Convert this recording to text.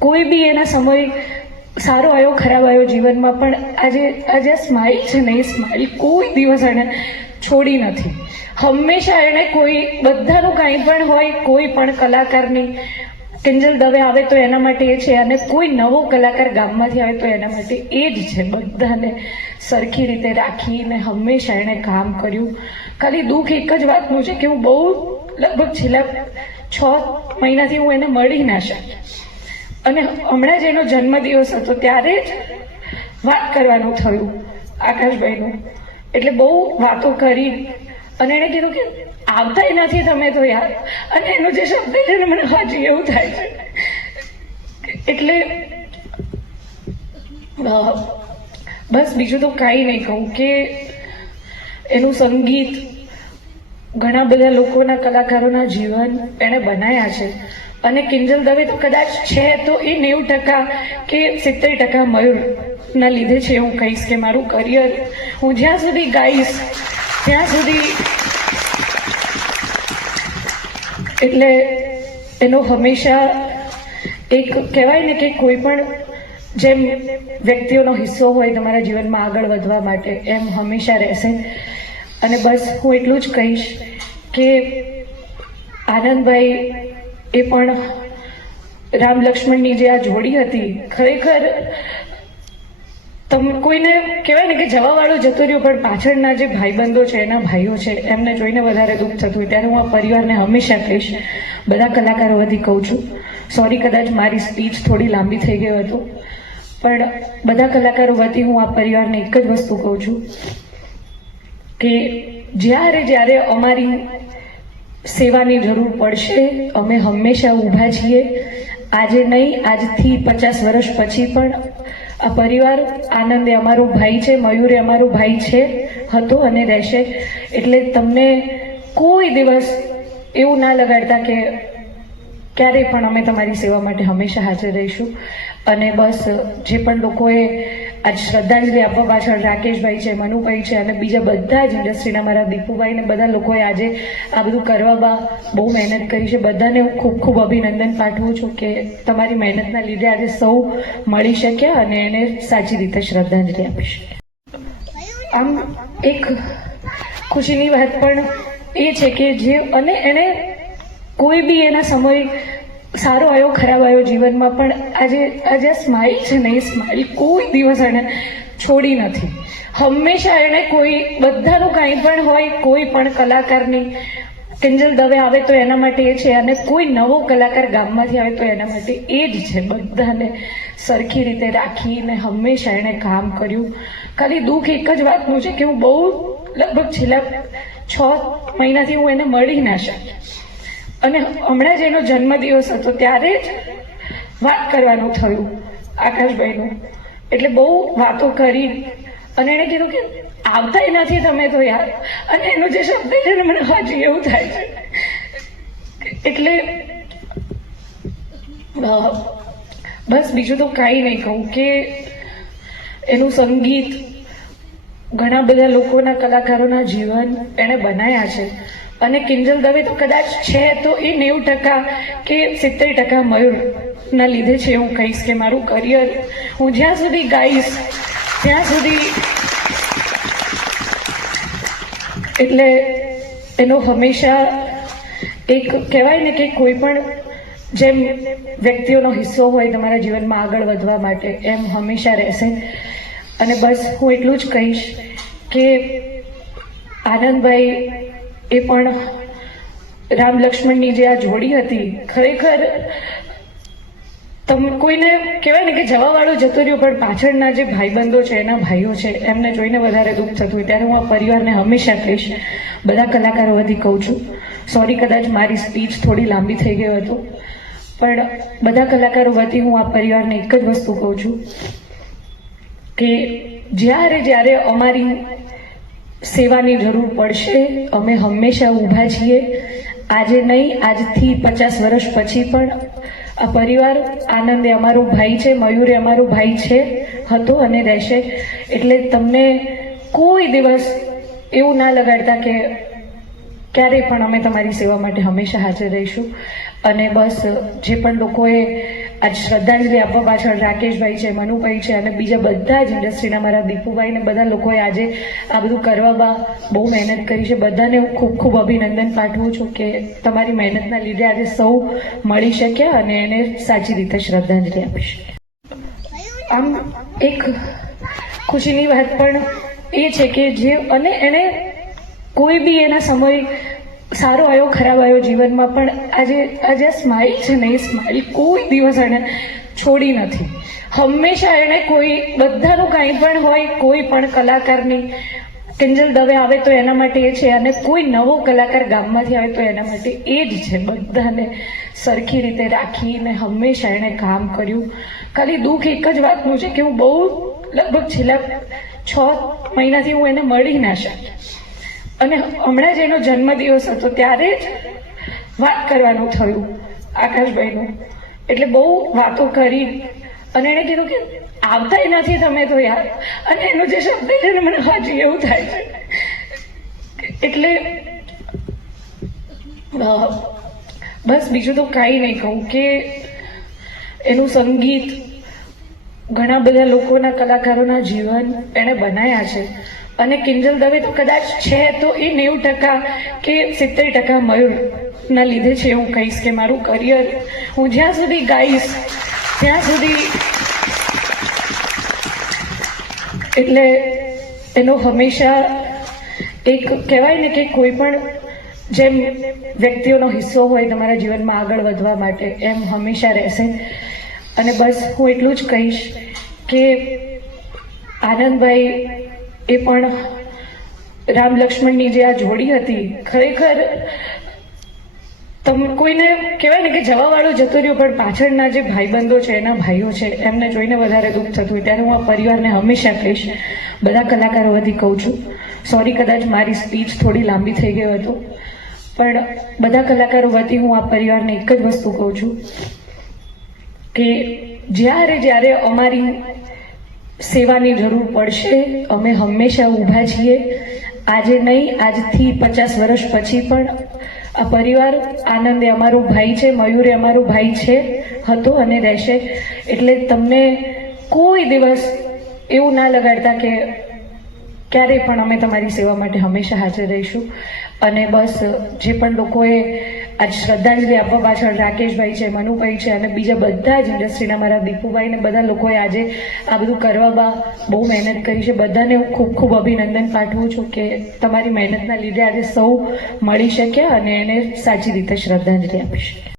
કોઈ બી એના સમય સારો આવ્યો, ખરાબ આવ્યો જીવનમાં, પણ આજે આજે સ્માઇલ છે ને એ સ્માઇલ કોઈ દિવસ એણે છોડી નથી. હંમેશા એણે કોઈ, બધાનું કાંઈ પણ હોય, કોઈ પણ કલાકારની કિંજલ દવે આવે તો એના માટે એ છે, અને કોઈ નવો કલાકાર ગામમાંથી આવે તો એના માટે એ જ છે. બધાને સરખી રીતે રાખીને હંમેશા એણે કામ કર્યું. ખાલી દુઃખ એક જ વાતનું છે કે હું બહુ લગભગ છેલ્લા છ મહિનાથી હું એને મળી ના શકી. અને હમણાં જ એનો જન્મદિવસ હતો, ત્યારે જ વાત કરવાનું થયું આકાશભાઈનું. એટલે બહુ વાતો કરી અને એણે કીધું કે આવતાય નથી તમે તો યાર. અને એનો જે શબ્દ છે ને મને હજી એવું થાય છે. એટલે બસ બીજું તો કાંઈ નહીં કહું કે એનું સંગીત ઘણા બધા લોકોના કલાકારોના જીવન એણે બનાવ્યા છે. અને કિંજલ દવે કદાચ છે તો એ નેવું ટકા કે સિત્તેર ટકા મયુરના લીધે છે હું કહીશ કે મારું કરિયર હું જ્યાં સુધી ગાઈશ, ત્યાં સુધી એટલે એનો હંમેશા એક કહેવાય ને કે કોઈ પણ જેમ વ્યક્તિઓનો હિસ્સો હોય તમારા જીવનમાં આગળ વધવા માટે, એમ હંમેશા રહેશે. અને બસ હું એટલું જ કહીશ કે આનંદભાઈ એ પણ રામ લક્ષ્મણની જે આ જોડી હતી, ખરેખર તમ કોઈને કહેવાય ને કે જવાવાળો જતો રહ્યો, પણ પાછળના જે ભાઈબંધો છે, એના ભાઈઓ છે, એમને જોઈને વધારે દુઃખ થતું હોય. ત્યારે હું આ પરિવારને હંમેશા કહીશ, બધા કલાકારો વધી કહું છું સોરી કદાચ મારી સ્પીચ થોડી લાંબી થઈ ગઈ હતું, પણ બધા કલાકારો વતી હું આ પરિવારને એક જ વસ્તુ કહું છું, કે જ્યારે જ્યારે અમારી સેવાની જરૂર પડશે. અમે હંમેશા ઊભા છીએ. આજે નહીં, આજથી પચાસ વર્ષ પછી પણ આ પરિવાર આનંદે અમારો ભાઈ છે, મયુરે અમારો ભાઈ છે, હતો અને રહેશે. એટલે તમને કોઈ દિવસ એવું ના લગાડતા કે ક્યારેય પણ અમે તમારી સેવા માટે હંમેશા હાજર રહીશું. અને બસ, જે પણ લોકોએ આજ શ્રદ્ધાંજલિ આપવા પાછળ રાકેશભાઈ છે, મનુભાઈ છે અને બીજા બધા જ ઇન્ડસ્ટ્રીના મારા દીપુભાઈ ને બધા લોકોએ આજે આ બધું કરવામાં બહુ મહેનત કરી છે. બધાને હું ખૂબ ખૂબ અભિનંદન પાઠવું છું કે તમારી મહેનતના લીધે આજે સૌ મળી શક્યા અને એને સાચી રીતે શ્રદ્ધાંજલિ આપી શક્યા. આમ એક ખુશીની વાત પણ એ છે કે જે અને એણે કોઈ બી એના સમય સારો આવ્યો ખરાબ આવ્યો જીવનમાં, પણ આજે આ સ્માઇલ છે ને, એ સ્માઇલ કોઈ દિવસ એણે છોડી નથી. હંમેશા એણે કોઈ, બધાનું કાંઈ પણ હોય, કોઈ પણ કલાકારની, કિંજલ દવે આવે તો એના માટે એ છે, અને કોઈ નવો કલાકાર ગામમાંથી આવે તો એના માટે એ જ છે. બધાને સરખી રીતે રાખીને હંમેશા એણે કામ કર્યું. ખાલી દુઃખ એક જ વાતનું છે કે હું બહુ લગભગ છેલ્લા છ મહિનાથી હું એને મળી ના શકી અને હમણાં જ એનો જન્મદિવસ હતો, ત્યારે જ વાત કરવાનું થયું આકાશભાઈનું. એટલે બહુ વાતો કરી અને એણે કીધું કે આવતા નથી તમે તો યાર. અને એનો જે શબ્દ છે ને મને હાજી એવું થાય છે. એટલે બસ બીજું તો કાંઈ નહીં કહું કે એનું સંગીત ઘણા બધા લોકોના કલાકારોના જીવન એણે બનાવ્યા છે. અને કિંજલ દવે તો કદાચ છે તો એ નેવું ટકા કે સિત્તેર ટકા મયુરના લીધે છે હું કહીશ કે મારું કરિયર હું જ્યાં સુધી ગાઈશ, ત્યાં સુધી એટલે એનો હંમેશા એક કહેવાય ને કે કોઈ પણ જેમ વ્યક્તિઓનો હિસ્સો હોય તમારા જીવનમાં આગળ વધવા માટે એમ હંમેશા રહેશે. અને બસ હું એટલું જ કહીશ કે આનંદભાઈ એ પણ રામ લક્ષ્મણની જે આ જોડી હતી, ખરેખર તમ, કોઈને કહેવાય ને કે જવાવાળું જતો રહ્યો, પણ પાછળના જે ભાઈબંધો છે, એના ભાઈઓ છે, એમને જોઈને વધારે દુઃખ થતું હોય. ત્યારે હું આ પરિવારને હંમેશા કહીશ, બધા કલાકારો વતી કહું છું સોરી કદાચ મારી સ્પીચ થોડી લાંબી થઈ ગયો હતું પણ બધા કલાકારો વતી હું આ પરિવારને એક જ વસ્તુ કહું છું, કે જ્યારે જ્યારે અમારી સેવાની જરૂર પડશે. અમે હંમેશા ઊભા છીએ. આજે નહીં, આજથી પચાસ વર્ષ પછી પણ આ પરિવાર આનંદ એ અમારો ભાઈ છે, મયુર અમારો ભાઈ છે, હતો અને રહેશે. એટલે તમને કોઈ દિવસ એવું ના લગાડતા કે ક્યારેય પણ અમે તમારી સેવા માટે હંમેશા હાજર રહીશું. અને બસ, જે પણ લોકોએ આજ શ્રદ્ધાંજલિ આપવા પાછળ રાકેશભાઈ છે, મનુભાઈ છે અને બીજા બધા જ ઇન્ડસ્ટ્રીના મારા દીપુભાઈ ને બધા લોકોએ આજે આ બધું કરવામાં બહુ મહેનત કરી છે. બધાને હું ખૂબ ખૂબ અભિનંદન પાઠવું છું કે તમારી મહેનતના લીધે આજે સૌ મળી શક્યા અને એને સાચી રીતે શ્રદ્ધાંજલિ આપીશ. આમ એક ખુશીની વાત પણ એ છે કે જે અને એને કોઈ બી એના સમય સારો આવ્યો ખરાબ આવ્યો જીવનમાં, પણ આજે આજે સ્માઇલ છે ને, એ સ્માઇલ કોઈ દિવસ એને છોડી નથી. હંમેશા એણે કોઈ, બધાનું કાંઈ પણ હોય, કોઈ પણ કલાકારની, કિંજલ દવે આવે તો એના માટે એ છે, અને કોઈ નવો કલાકાર ગામમાંથી આવે તો એના માટે એ જ છે. બધાને સરખી રીતે રાખીને હંમેશા એણે કામ કર્યું. ખાલી દુઃખ એક જ વાતનું છે કે હું બહુ લગભગ છેલ્લા છ મહિનાથી હું એને મળી ના શકી અને હમણાં જ એનો જન્મદિવસ હતો, ત્યારે જ વાત કરવાનું થયું આકાશભાઈનું. એટલે બહુ વાતો કરી અને એણે કીધું કે આવતાય નથી તમે તો યાર. અને એનો જે શબ્દ છે ને મને હાજી એવું થાય છે. એટલે બસ બીજું તો કાંઈ નહીં કહું કે એનું સંગીત ઘણા બધા લોકોના કલાકારોના જીવન એણે બનાવ્યા છે. અને કિંજલ દવે તો કદાચ છે તો એ નેવું ટકા કે સિત્તેર ટકા મયુરના લીધે છે હું કહીશ કે મારું કરિયર હું જ્યાં સુધી ગાઈશ, ત્યાં સુધી એટલે એનો હંમેશા એક કહેવાય ને કે કોઈ પણ જેમ વ્યક્તિઓનો હિસ્સો હોય તમારા જીવનમાં આગળ વધવા માટે એમ હંમેશા રહેશે. અને બસ હું એટલું જ કહીશ કે આનંદભાઈ એ પણ રામ લક્ષ્મણની જે આ જોડી હતી, ખરેખર તમે કોઈને કહેવાય ને કે જવાવાળો જતો રહ્યો, પણ પાછળના જે ભાઈબંધો છે, એના ભાઈઓ છે, એમને જોઈને વધારે દુઃખ થતું હોય. ત્યારે હું આ પરિવારને હંમેશા કહીશ, બધા કલાકારો વધી કહું છું સોરી કદાચ મારી સ્પીચ થોડી લાંબી થઈ ગઈ હતું પણ બધા કલાકારો વતી હું આ પરિવારને એક જ વસ્તુ કહું છું કે જ્યારે જ્યારે અમારી સેવાની જરૂર પડશે. અમે હંમેશા ઊભા છીએ. આજે નહીં, આજથી પચાસ વર્ષ પછી પણ આ પરિવાર આનંદે અમારો ભાઈ છે, મયુરે અમારો ભાઈ છે, હતો અને રહેશે. એટલે તમને કોઈ દિવસ એવું ના લગાડતા કે ક્યારેય પણ અમે તમારી સેવા માટે હંમેશા હાજર રહીશું. અને બસ, જે પણ લોકોએ આજ શ્રદ્ધાંજલિ આપવા પાછળ રાકેશભાઈ છે, મનુભાઈ છે અને બીજા બધા જ ઇન્ડસ્ટ્રીના મારા દીપુભાઈ ને બધા લોકોએ આજે આ બધું કરવામાં બહુ મહેનત કરી છે. બધાને હું ખૂબ ખૂબ અભિનંદન પાઠવું છું કે તમારી મહેનતના લીધે આજે સૌ મળી શક્યા અને એને સાચી રીતે શ્રદ્ધાંજલિ આપી શકીએ